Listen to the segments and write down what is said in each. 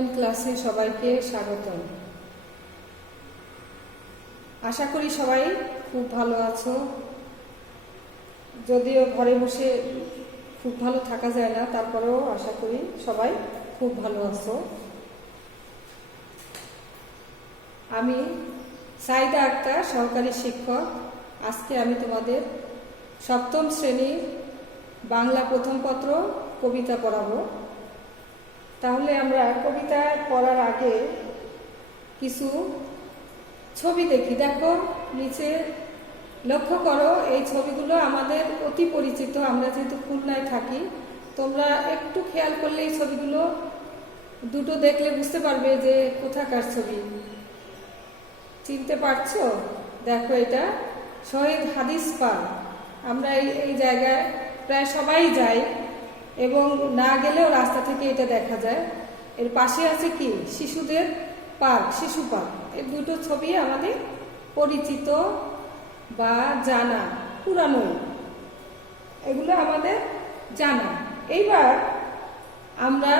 Online ক্লাসে সবাইকে স্বাগতম। আশা করি সবাই খুব ভালো আছো। যদিও ঘরে বসে খুব ভালো থাকা যায় না, তারপরেও আশা করি সবাই খুব ভালো আছো। আমি সাইদা আক্তার, সহকারী শিক্ষক। আজকে আমি তোমাদের সপ্তম শ্রেণীর বাংলা প্রথম পত্র কবিতা পড়াবো। তাহলে আমরা কবিতা পড়ার আগে কিছু ছবি দেখি। দেখো নিচে লক্ষ্য করো, এই ছবিগুলো আমাদের অতি পরিচিত। আমরা যেহেতু খুলনায় থাকি, তোমরা একটু খেয়াল করলে এই ছবিগুলো দুটো দেখলে বুঝতে পারবে যে কোথাকার ছবি। চিনতে পারছো? দেখো, এটা শহীদ হাদিস পার্ক। আমরা এই জায়গায় প্রায় সবাই যাই এবং না গেলেও রাস্তা থেকে এটা দেখা যায়। এর পাশে আছে কি শিশুদের পার্ক, শিশু পার্ক। এই দুটো ছবি আমাদের পরিচিত বা জানা, পুরানোই, এগুলো আমাদের জানা। এইবার আমরা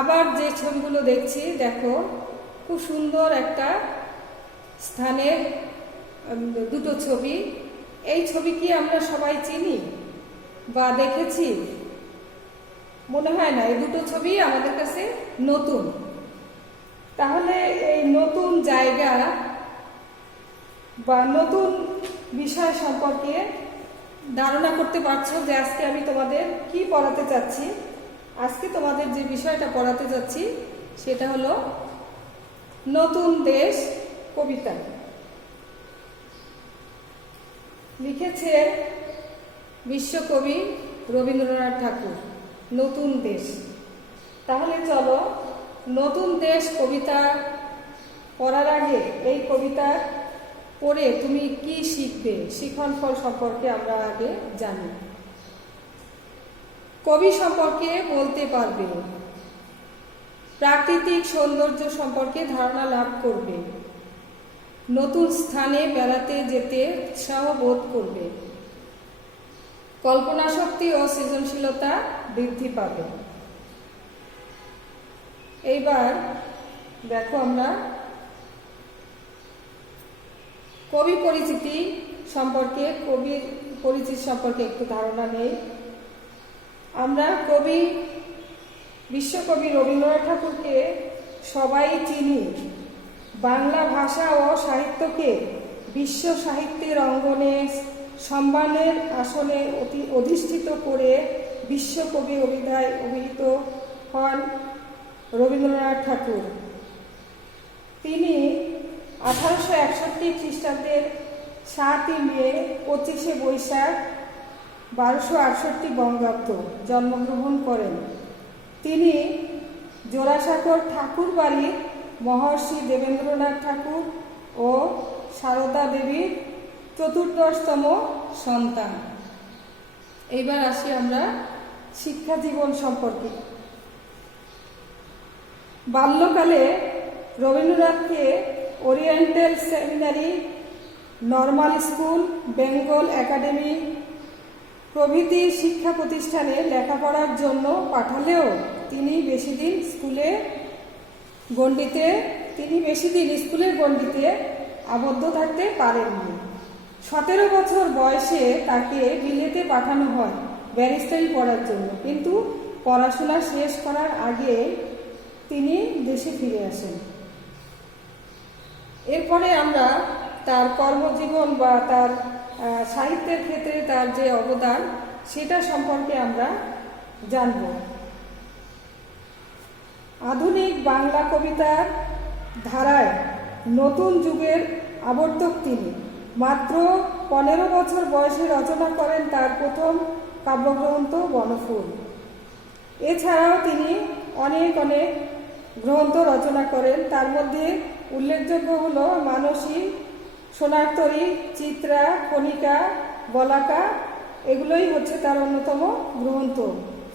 আবার যে ছবিগুলো দেখছি, দেখো খুব সুন্দর একটা স্থানের দুটো ছবি। এই ছবি কি আমরা সবাই চিনি বা দেখেছি? মনে হয় না। এই দুটো ছবি আমাদের কাছে নতুন। তাহলে এই নতুন জায়গা বা নতুন বিষয় সম্পর্কে ধারণা করতে পারছো যে আজকে আমি তোমাদের কি পড়াতে চাচ্ছি। আজকে তোমাদের যে বিষয়টা পড়াতে যাচ্ছি সেটা হলো নতুন দেশ কবিতা। লিখেছেন বিশ্বকবি রবীন্দ্রনাথ ঠাকুর। নতুন দেশ। তাহলে চলো, নতুন দেশ কবিতা পড়ার আগে এই কবিতা পড়ে তুমি কি শিখবে, শিখন ফল সম্পর্কে আমরা আগে জানি। কবি সম্পর্কে বলতে পারবে, প্রাকৃতিক সৌন্দর্য সম্পর্কে ধারণা লাভ করবে, নতুন স্থানে বেড়াতে যেতে উৎসাহ বোধ করবে, কল্পনা শক্তি ও সৃজনশীলতা বৃদ্ধি পাবে। এইবার দেখো, আমরা কবি পরিচিতি সম্পর্কে, কবির পরিচিতি সম্পর্কে একটু ধারণা নেই। আমরা বিশ্বকবি রবীন্দ্রনাথ ঠাকুরকে সবাই চিনি। বাংলা ভাষা ও সাহিত্যকে বিশ্ব সাহিত্যের অঙ্গনে সম্মানের আসনে অধিষ্ঠিত করে বিশ্বকবি অভিধায় অভিহিত হন রবীন্দ্রনাথ ঠাকুর। তিনি 1861 খ্রিস্টাব্দের 7 মে 25 বৈশাখ 1268 বঙ্গাব্দ জন্মগ্রহণ করেন। তিনি জোড়াসাঁকোর ঠাকুর বাড়ির মহর্ষি দেবেন্দ্রনাথ ঠাকুর ও সারদা দেবীর চতুর্দশতম সন্তান। এইবার আসি আমরা শিক্ষা জীবন সম্পর্কে। বাল্যকালে রবীন্দ্রনাথকে oriental seminary, normal school, Bengal academy প্রভৃতি শিক্ষা প্রতিষ্ঠানে লেখাপড়ার জন্য পাঠালেও তিনি বেশি দিন স্কুলের গণ্ডিতে আবদ্ধ থাকতে পারেননি। 17 বছর বয়সে তাকে বিলেতে পাঠানো হয় ব্যারিস্টারি পড়ার জন্য, কিন্তু পড়াশোনা শেষ করার আগে তিনি দেশে ফিরে আসেন। এরপরে আমরা তার কর্মজীবন বা তার সাহিত্যের ক্ষেত্রে তার যে অবদান সেটা সম্পর্কে আমরা জানব। আধুনিক বাংলা কবিতার ধারায় নতুন যুগের আবর্তক তিনি। মাত্র 15 বছর বয়সে রচনা করেন তার প্রথম কাব্যগ্রন্থ বনফুল। এছাড়াও তিনি অনেক গ্রন্থ রচনা করেন। তার মধ্যে উল্লেখযোগ্য হল মানসী, সোনারতরী, চিত্রা, কণিকা, বলাকা। এগুলোই হচ্ছে তার অন্যতম গ্রন্থ।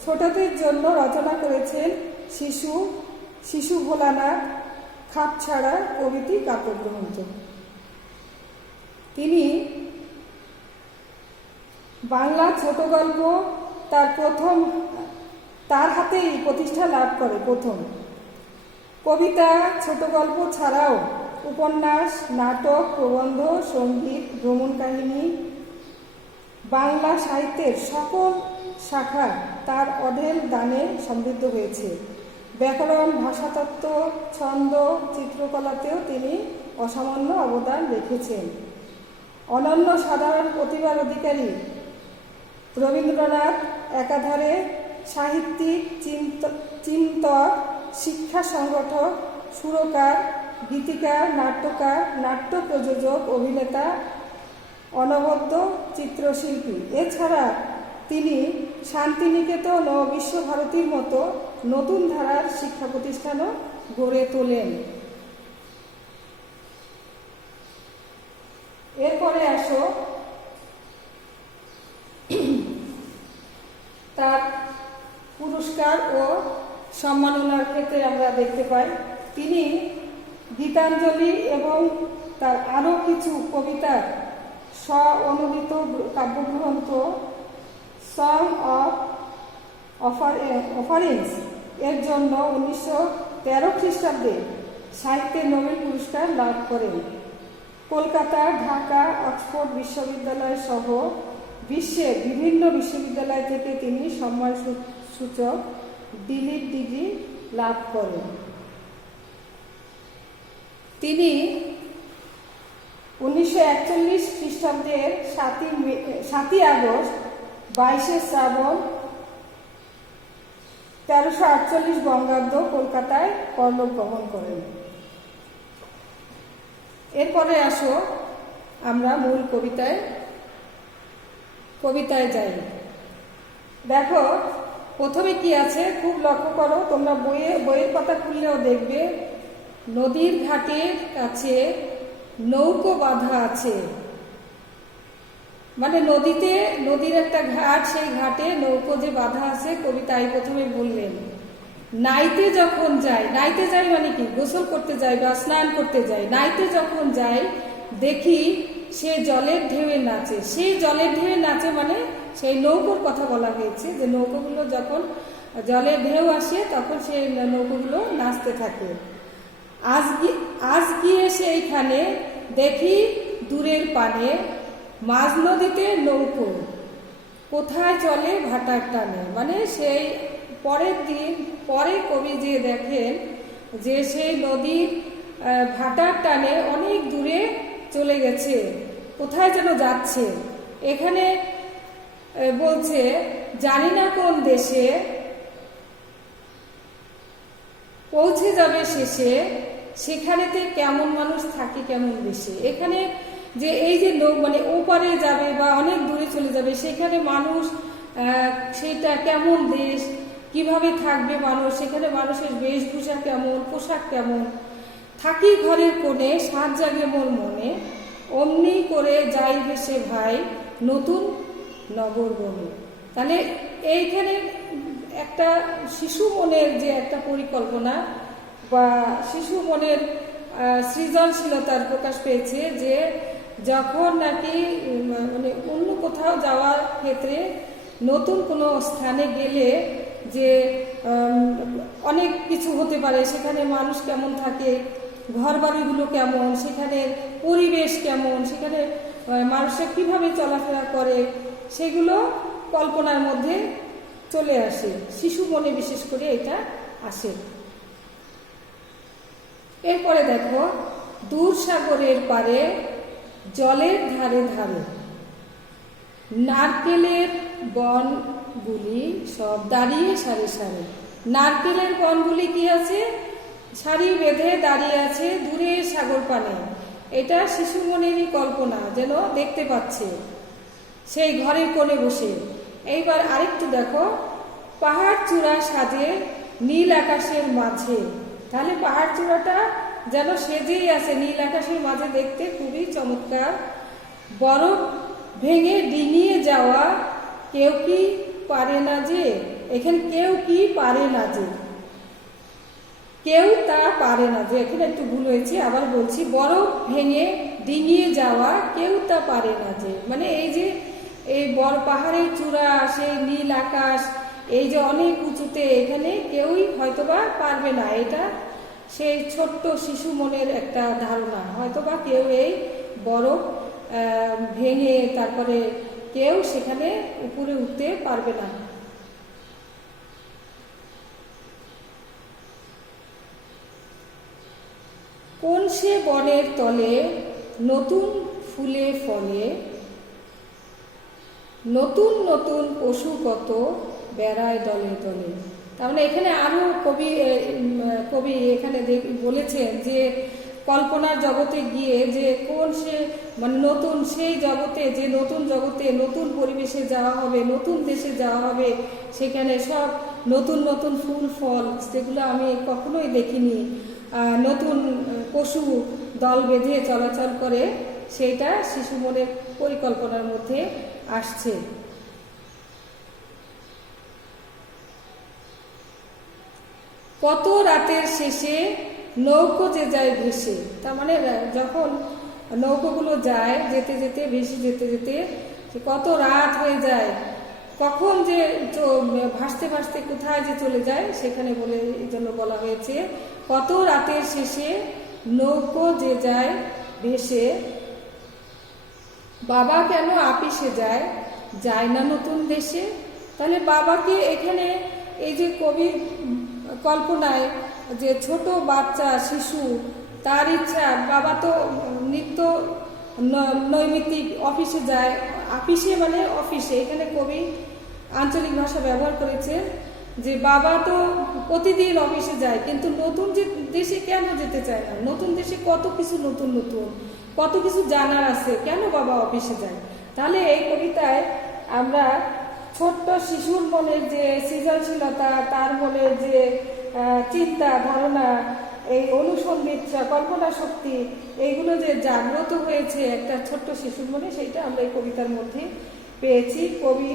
ছোটদের জন্য রচনা করেছেন শিশু ভোলানাথ, খাপছাড়া প্রভৃতি কাব্যগ্রন্থ। তিনি বাংলা ছোট গল্প তার হাতেই প্রতিষ্ঠা লাভ করে প্রথম। কবিতা, ছোট গল্প ছাড়াও উপন্যাস, নাটক, প্রবন্ধ, সঙ্গীত, ভ্রমণ কাহিনী, বাংলা সাহিত্যের সকল শাখা তার অঢেল দানে সমৃদ্ধ হয়েছে। ব্যাকরণ, ভাষাতত্ত্ব, ছন্দ, চিত্রকলাতেও তিনি অসামান্য অবদান রেখেছেন। অনন্য সাধারণ প্রতিভার অধিকারী রবীন্দ্রনাথ একাধারে সাহিত্যিক, চিন্তক, শিক্ষা সংগঠক, সুরকার, গীতিকার, নাট্যকার, নাট্য প্রযোজক, অভিনেতা, অনবদ্য চিত্রশিল্পী। এছাড়া তিনি শান্তিনিকেতন ও বিশ্বভারতীর মতো নতুন ধারার শিক্ষা প্রতিষ্ঠানও গড়ে তোলেন। এরপরে আসো তার পুরস্কার ও সম্মাননার ক্ষেত্রে আমরা দেখতে পাই তিনি গীতাঞ্জলি এবং তার আরও কিছু কবিতার স্ব-অনুদিত কাব্যগ্রন্থ সং অফ অফারিংস এর জন্য 1913 খ্রিস্টাব্দে সাহিত্যে নোবেল পুরস্কার লাভ করেন। কলকাতা, ঢাকা, অক্সফোর্ড বিশ্ববিদ্যালয় সহ বিশ্বের বিভিন্ন বিশ্ববিদ্যালয় থেকে তিনি সম্মানসূচক ডিলিট ডিগ্রি লাভ করেন। তিনি 1941 খ্রিস্টাব্দের 7ই আগস্ট, 22শে শ্রাবণ 1348 বঙ্গাব্দ কলকাতায় পরলোক গমন করেন। এরপরে আসো আমরা মূল কবিতায় যাই। দেখো প্রথমে কি আছে খুব লক্ষ্য করো, তোমরা বইয়ের পাতা খুললেও দেখবে নদীর ঘাটের কাছে নৌকো বাঁধা আছে। মানে নদীর একটা ঘাট, সেই ঘাটে নৌকো যে বাঁধা আছে, কবি তাই প্রথমে বললেন। নাইতে যখন যাই, নাইতে যাই মানে কি, গোসল করতে যাই বা স্নান করতে যাই। নাইতে যখন যাই দেখি সে জলের ঢেউয়ে নাচে। সেই জলের ঢেউয়ে নাচে মানে সেই নৌকোর কথা বলা হয়েছে, যে নৌকোগুলো যখন জলের ঢেউ আসে তখন সেই নৌকোগুলো নাচতে থাকে। আজ গিয়ে সেইখানে দেখি দূরের পানে মাঝ নদীতে নৌকো, কোথায় চলে ভাটার টানে। মানে সেই পরে কবি যে দেখেন যে সেই নদীর ভাটার টানে অনেক দূরে চলে গেছে, কোথায় যেন যাচ্ছে। এখানে বলছে জানি না কোন দেশে পৌঁছে যাবে শেষে, সেখানেতে কেমন মানুষ থাকে কেমন দেশে। এখানে যে এই যে মানে ওপারে যাবে বা অনেক দূরে চলে যাবে, সেখানে মানুষ সেটা কেমন দেশ, কিভাবে থাকবে মানুষ, সেখানে মানুষের বেশভূষা কেমন, পোশাক কেমন। থাকি ঘরের কোণে সাত জাগে মোর মনে, অমনি করে যাই ভেসে ভাই নতুন নগর বনে। তাহলে এইখানে একটা শিশু মনের যে একটা পরিকল্পনা বা শিশু মনের সৃজনশীলতার প্রকাশ পেয়েছে, যে যখন নাকি মানে অন্য কোথাও যাওয়ার ক্ষেত্রে নতুন কোনো স্থানে গেলে যে অনেক কিছু হতে পারে, সেখানে মানুষ কেমন থাকে, ঘর বাড়িগুলো কেমন, সেখানে পরিবেশ কেমন, সেখানে মানুষের কিভাবে চলাফেরা করে, সেগুলো কল্পনার মধ্যে চলে আসে। শিশু মনে বিশেষ করে এটা আসে। এরপরে দেখো দূর সাগরের পারে জলের ধারে ধারে নারকেলের বনগুলি সব দাঁড়িয়ে সারি সারি। নারকেলের বনগুলি কি আছে, সারি বেঁধে দাঁড়িয়ে আছে দূরে সাগর পানে। এটা শিশু মনেরই কল্পনা, যেন দেখতে পাচ্ছে সেই ঘরের কোণে বসে। এইবার আরেকটু দেখো, পাহাড় চূড়া সাজে নীল আকাশের মাঝে। তাহলে পাহাড় চূড়াটা যেন সেজেই আছে নীল আকাশের মাঝে, দেখতে খুবই চমৎকার। বরফ ভেঙে ডিঙিয়ে যাওয়া কেউ কি পারে না যে, এখানে কেউ কি পারে না যে, কেউ তা পারে না যে, এখানে একটু ভুল হয়েছে, আবার বলছি, বরফ ভেঙে ডিঙিয়ে যাওয়া কেউ তা পারে না যে। মানে এই যে এই বড় পাহাড়ের চূড়া, সেই নীল আকাশ, এই যে অনেক উঁচুতে, এখানে কেউই হয়তোবা পারবে না, এটা সেই ছোট্ট শিশু মনের একটা ধারণা, হয়তো বা কেউ এই বরফ ভেঙে তারপরে কেউ সেখানে উপরে উঠতে পারবে না। কোন সে বনের তলে নতুন ফুলে ফলে, নতুন নতুন পশু কত বেড়ায় দলে দলে। তার মানে এখানে আরো কবি এখানে বলেছেন যে কল্পনার জগতে গিয়ে যে কোন সে মানে নতুন সেই জগতে, যে নতুন জগতে নতুন পরিবেশে যাওয়া হবে, নতুন দেশে যাওয়া হবে, সেখানে সব নতুন নতুন ফুল ফল যেগুলো আমি কখনোই দেখিনি, নতুন পশু দল বেঁধে চলাচল করে, সেইটা শিশু মনের পরিকল্পনার মধ্যে আসছে। কত রাতের শেষে নৌকো যে যায় ভেসে, তার মানে যখন নৌকোগুলো যায় যেতে যেতে ভেসে যেতে যেতে কত রাত হয়ে যায়, কখন যে ভাসতে ভাসতে কোথায় যে চলে যায়, সেখানে বলে এই জন্য বলা হয়েছে কত রাতের শেষে নৌকো যে যায় ভেসে, বাবা কেন আপিসে যায়, যায় না নতুন দেশে। তাহলে বাবাকে এখানে এই যে কবি কল্পনায় যে ছোট বাচ্চা শিশু, তার ইচ্ছা বাবা তো নিত্য নৈমিত্তিক অফিসে যায়, আপিসে মানে অফিসে, এখানে কবি আঞ্চলিক ভাষা ব্যবহার করেছে যে বাবা তো প্রতিদিন অফিসে যায়, কিন্তু নতুন যে দেশে কেন যেতে চায় না, নতুন দেশে কত কিছু নতুন নতুন কত কিছু জানার আছে, কেন বাবা অফিসে যায়। তাহলে এই কবিতায় আমরা ছোট্ট শিশুর মনের যে সৃজনশীলতা, তার মনের যে চিন্তা ধারণা, এই অনুসন্ধিৎসা, কল্পনা শক্তি, এইগুলো যে জাগ্রত হয়েছে একটা ছোট্ট শিশুর মনে, সেইটা আমরা এই কবিতার মধ্যে পেয়েছি। কবি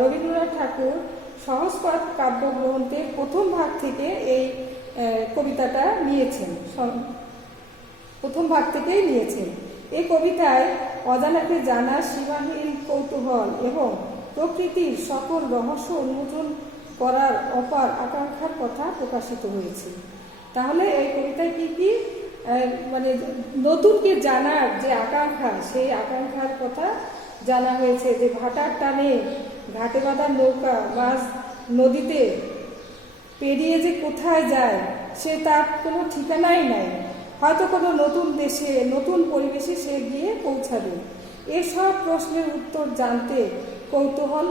রবীন্দ্রনাথ ঠাকুর সহজপাঠ কাব্যগ্রন্থের প্রথম ভাগ থেকে এই কবিতাটা নিয়েছেন, প্রথম ভাগ থেকেই নিয়েছেন। এই কবিতায় অজানাকে জানার সীমাহীন কৌতূহল এবং প্রকৃতির সকল রহস্য উন্মোচন করার অপার আকাঙ্ক্ষার কথা প্রকাশিত হয়েছে। তাহলে এই কবিতায় কি কি মানে নতুনকে জানার যে আকাঙ্ক্ষা, সেই আকাঙ্ক্ষার কথা জানা হয়েছে, যে ভাটার টানে ঘাটে বাঁধা নৌকা মাছ নদীতে পেরিয়ে যে কোথায় যায় সে তার কোনো ঠিকানাই নাই, হয়তো কোনো নতুন দেশে নতুন পরিবেশে সে গিয়ে পৌঁছাবে। এসব প্রশ্নের উত্তর জানতে কৌতূহল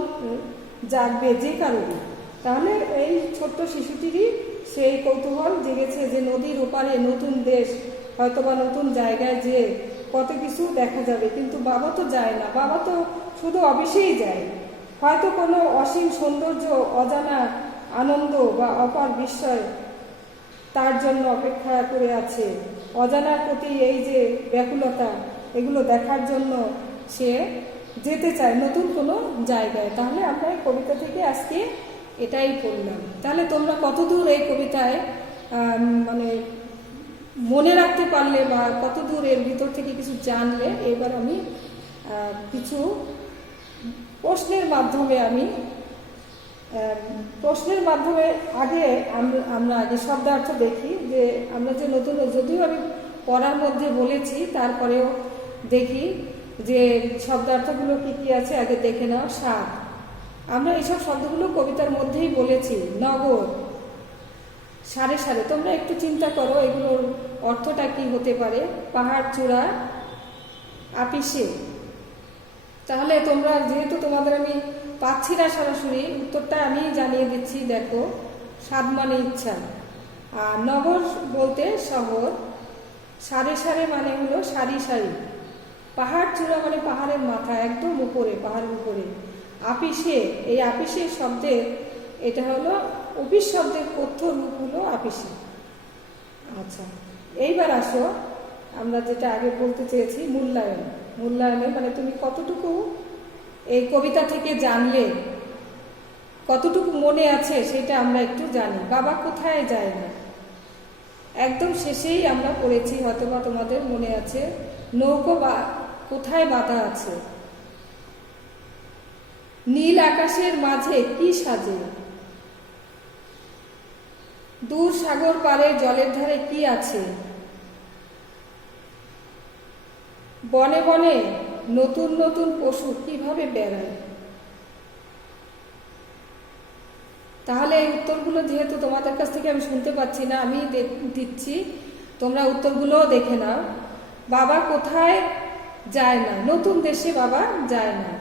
জাগবে যে কারণে। তাহলে এই ছোট্ট শিশুটিরই সেই কৌতূহল জেগেছে যে নদীর ওপারে নতুন দেশ, হয়তো বা নতুন জায়গায় যে কত কিছু দেখা যাবে, কিন্তু বাবা তো যায় না, বাবা তো শুধু অফিসেই যায়, হয়তো কোনো অসীম সৌন্দর্য, অজানা আনন্দ বা অপার বিস্ময় তার জন্য অপেক্ষা করে আছে, অজানার প্রতি এই যে ব্যাকুলতা, এগুলো দেখার জন্য সে যেতে চায় নতুন কোনো জায়গায়। তাহলে আমরা এই কবিতা থেকে আজকে এটাই পড়লাম। তাহলে তোমরা কতদূর এই কবিতায় মানে মনে রাখতে পারলে বা কতদূর এর ভিতর থেকে কিছু জানলে, এবার আমি কিছু প্রশ্নের মাধ্যমে আগে আমরা আগে শব্দার্থ দেখি, যে আমরা যে নতুন, যদিও আমি পড়ার মধ্যে বলেছি তারপরেও দেখি যে শব্দার্থগুলো কি কি আছে, আগে দেখে নাও। স্বাদ, আমরা এইসব শব্দগুলো কবিতার মধ্যেই বলেছি। নগর, সারে সারে, তোমরা একটু চিন্তা করো এগুলোর অর্থটা কি হতে পারে। পাহাড় চূড়া, আপিসে। তাহলে তোমরা, যেহেতু তোমাদের আমি পাচ্ছি না সরাসরি, উত্তরটা আমি জানিয়ে দিচ্ছি। দেখো, স্বাদ মানে ইচ্ছা, আর নগর বলতে শহর, সারে সারে মানে হলো সারি সারি, পাহাড় চূড়া মানে পাহাড়ের মাথা, একদম উপরে, পাহাড়ের উপরে। আপিসে, এই আপিসে শব্দের, এটা হলো অফিস শব্দের কথ্য রূপ হলো আপিসে। আচ্ছা, এইবার আসো আমরা যেটা আগে বলতে চেয়েছি, মূল্যায়ন। মূল্যায়নে মানে তুমি কতটুকু এই কবিতা থেকে জানলে, কতটুকু মনে আছে সেটা আমরা একটু জানি। বাবা কোথায় যায় না, একদম শেষেই আমরা পড়েছি, হয়তোবা তোমাদের মনে আছে। নৌকো বা কোথায় বাঁধা আছে, নীল আকাশের মাঝে কি সাজে, দূর সাগর পারে জলের ধারে কি আছে? বনে বনে নতুন নতুন পশু কিভাবে বেড়ায়? তাহলে এই উত্তরগুলো যেহেতু তোমাদের কাছ থেকে আমি শুনতে পাচ্ছি না, আমি দিচ্ছি, তোমরা উত্তরগুলো দেখে নাও। বাবা কোথায় যায় না? নতুন দেশে বাবা যায় না।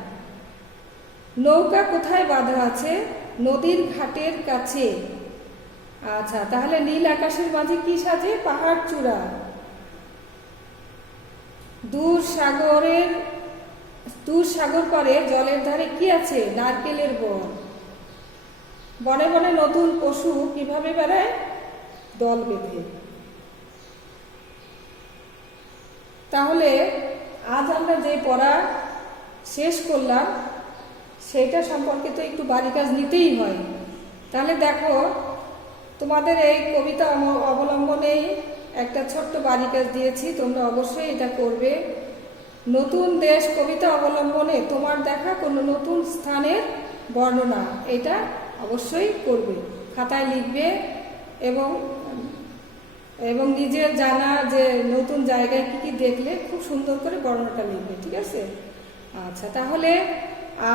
নৌকা কোথায় বাঁধা আছে? নদীর ঘাটের কাছে। আচ্ছা, তাহলে নীল আকাশের মাঝে কি সাজে? পাহাড় চূড়া। দূর সাগর পারে জলের ধারে কি আছে? নারকেলের বন। বনে বনে নতুন পশু কিভাবে বেড়ায়? দল বেঁধে। তাহলে আজ আমরা যে পড়া শেষ করলাম সেটা সম্পর্কে তো একটু বাড়ি কাজ নিতেই হয়। তাহলে দেখো, তোমাদের এই কবিতা অবলম্বনেই একটা ছোট্ট বাড়ি কাজ দিয়েছি, তোমরা অবশ্যই এটা করবে। নতুন দেশ কবিতা অবলম্বনে তোমার দেখা কোনো নতুন স্থানের বর্ণনা, এটা অবশ্যই করবে, খাতায় লিখবে এবং এবং নিজের জানা যে নতুন জায়গায় কি কি দেখলে খুব সুন্দর করে বর্ণনাটা লিখবে, ঠিক আছে? আচ্ছা, তাহলে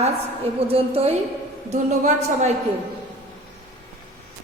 আজ এ পর্যন্তই। ধন্যবাদ সবাইকে।